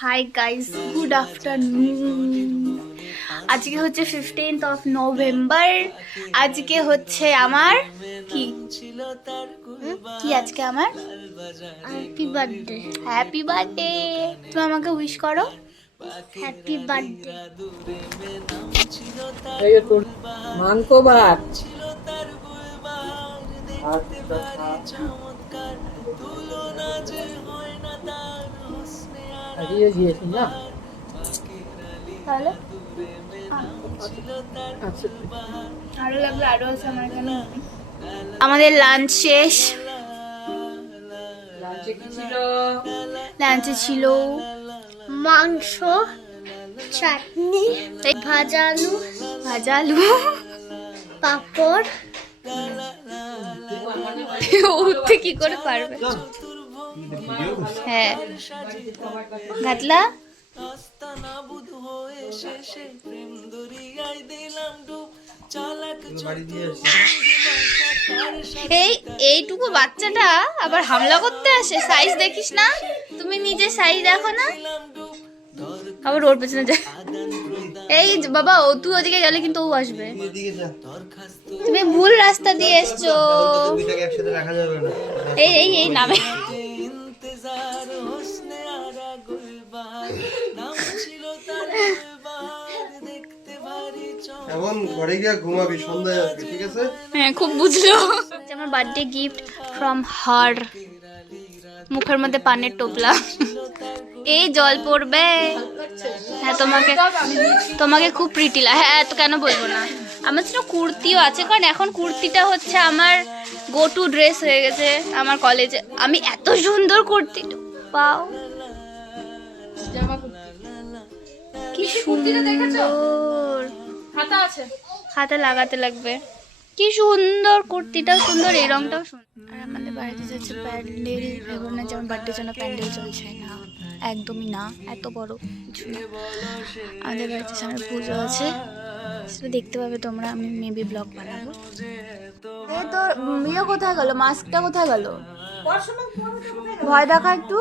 Hi guys, good afternoon. আজকে হচ্ছে 15th November. আজকে হচ্ছে আমার কি কি আজকে আমার হ্যাপি বার্থডে। Happy birthday. তুমি আমাকে উইশ করো। Happy birthday. এই যে তোর মান কো বাত আচ্ছা হারিয়ে গিয়েছি না। তাহলে আচ্ছা আরো লাগবে, আরো আছে আমার এখানে। আমাদের লাঞ্চ শেষ। লাঞ্চে কি ছিল? লাঞ্চে ছিল মাংস, চাটনি, ভাজা আলু, ভাজা আলু, পাঁপড়। উঠতে কি করে পারবে? হ্যাঁ, ঘাটলা। এইটুকু বাচ্চাটা আবার হামলা করতে আসে। সাইজ দেখিস না? তুমি নিজে সাইজ দেখো না? আবার ওর পেছনে যায়। এই বাবা, ও তুই ওদিকে গেলে কিন্তু ও আসবে। তুমি ভুল রাস্তা দিয়ে এসছো। এই এই এই নামে এখন ঘরে গিয়ে ঘুমাবি, সন্ধ্যায় আসবি, ঠিক আছে? হ্যাঁ, খুব বুঝলো। আমার বার্থডে গিফট ফ্রম হার। মুখের মধ্যে পানের টোপলা। এই জল পড়বে। হ্যাঁ, তোমাকে তোমাকে খুব প্রিটি লাগে। হ্যাঁ, তো কেন বলবো না। আমার ছিল কুর্তিও আছে, কারণ এখন কুর্তিটা হচ্ছে আমার গো টু ড্রেস হয়ে গেছে আমার কলেজে। আমি এত সুন্দর কুর্তি পাও, কি সুন্দর। খাতা আছে, হাতে লাগাতে লাগবে। কি সুন্দর কুর্তিটাও সুন্দর, এই রংটাও সুন্দর। আর আমাদের বাড়িতে যাচ্ছে প্যান্ডেল। ভেবো না যে আমার বার্থডের জন্য প্যান্ডেল চলছে, না একদমই না, এত বড় কিছু না। আমাদের বাড়িতে সামনে পুজো আছে, সেটা দেখতে পাবে তোমরা। আমি মেবি ব্লগ বানাবো। এই তোর ইয়ে কোথায় গেল? মাস্কটা কোথায় গেল? ভয় দেখা একটু,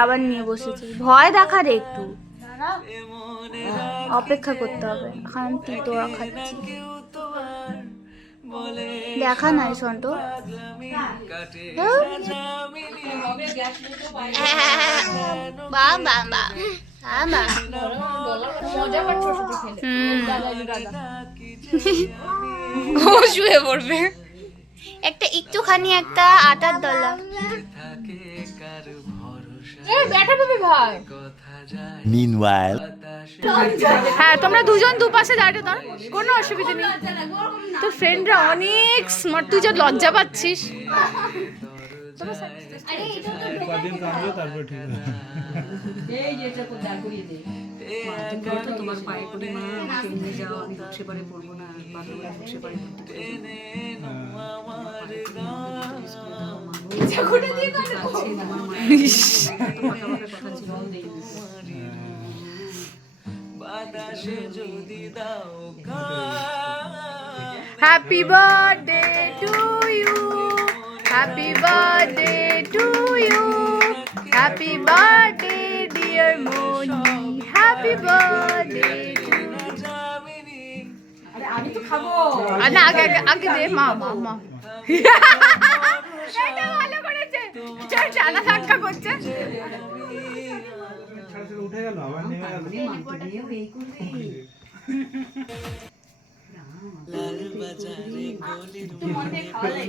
আবার নিয়ে বসেছে। ভয় দেখা রে একটু, অপেক্ষা করতে হবে। এখন আমি তোরা খাচ্ছি, দেখা নাই সন্ট। ও শুয়ে পড়বে। একটা একটুখানি একটা আটার দলা। Meanwhile, হ্যাঁ তোমরা দুজন দুপাশে দাঁড়িয়ে দাও, কোনো অসুবিধা নেই। তোর ফ্রেন্ডরা অনেক স্মার্ট, তুই যে লজ্জা পাচ্ছিস। তোমার পায়ে পড়ি মা, আমাকে নিয়ে যাও, আমি উঠে পারে পড়বো না, বাথরুমে উঠে পারে happy birthday to you, happy birthday to you, happy birthday dear Moni, happy birthday. আমি তো খাবো না, আগে আগে আগে দে। মা মা মা এটা ভালো করেছে, টানা ধাক্কা করছে। উঠে গেল, আবার নেমে গেল।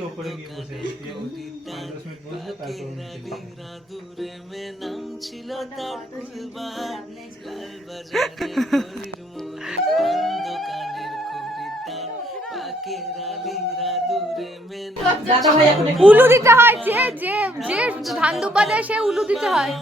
উপরে গিয়ে বসে 5 মিনিট বসবে, তারপর উলু দিতে হয়, যে যে যে ধান দুব্বা দেয় সে উলু দিতে হয়।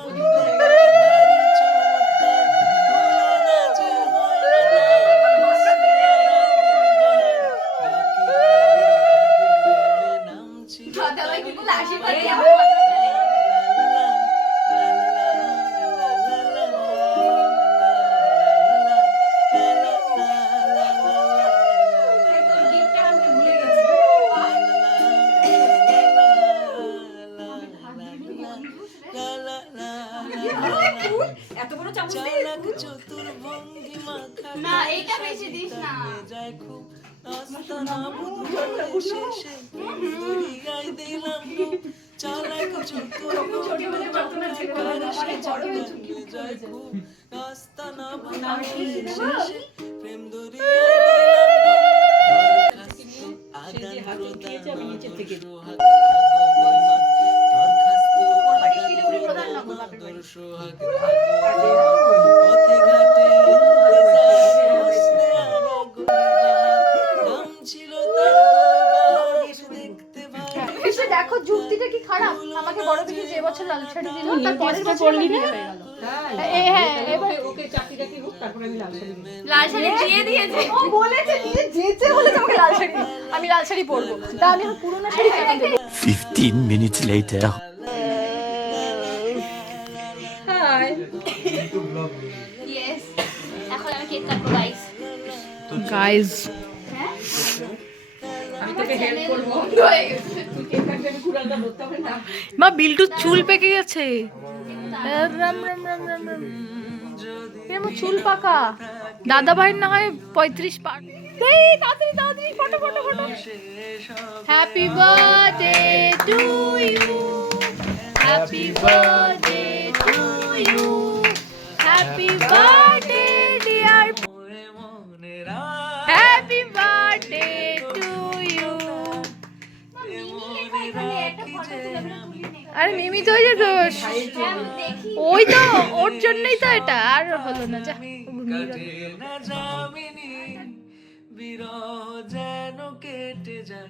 এত বড় চামচ দিয়ে না এইটা বেশি দিস না। আমি নিচের থেকে এসে দেখো যুক্তিটা কি খারাপ, আমাকে বড় পিসি যে বছর লাল শাড়ি দিল তার পরের বছর পড়লি না? হয়ে গেল। হ্যাঁ এবার ওকে চাকরিটা কি হোক তারপরে আমি লাল শাড়ি নেবো। লাল শাড়ি দিয়ে দিয়েছে। ও বলেছে নিজে যেতে হলে আমাকে লাল শাড়ি দিও। আমি লাল শাড়ি পরবো, তা আমি এখন পুরোনো শাড়ি কেন দেবো? 15 minutes later. হাই ইয়েস, এখন আমি কেক কাটবো গাইস। গাইজ আমি তোকে হেল্প করবো। তুই কেক কাটবি, আমি কুড়ালটা ধরতে হবে না। মা বিল্টুর চুল পেকে গেছে। রাম রাম রাম রাম রাম। এরকম চুল পাকা। দাদা ভাইয়ের না হয় 35 পার। এই তাড়াতাড়ি তাড়াতাড়ি photo photo photo. Happy birthday to you, happy birthday to you, happy birthday dear, happy birthday to you. আরে মিমি তো ওই যে ওই তো ওর জন্যই তো এটা, আর হলো না যা বিরহ যেন কেটে যায়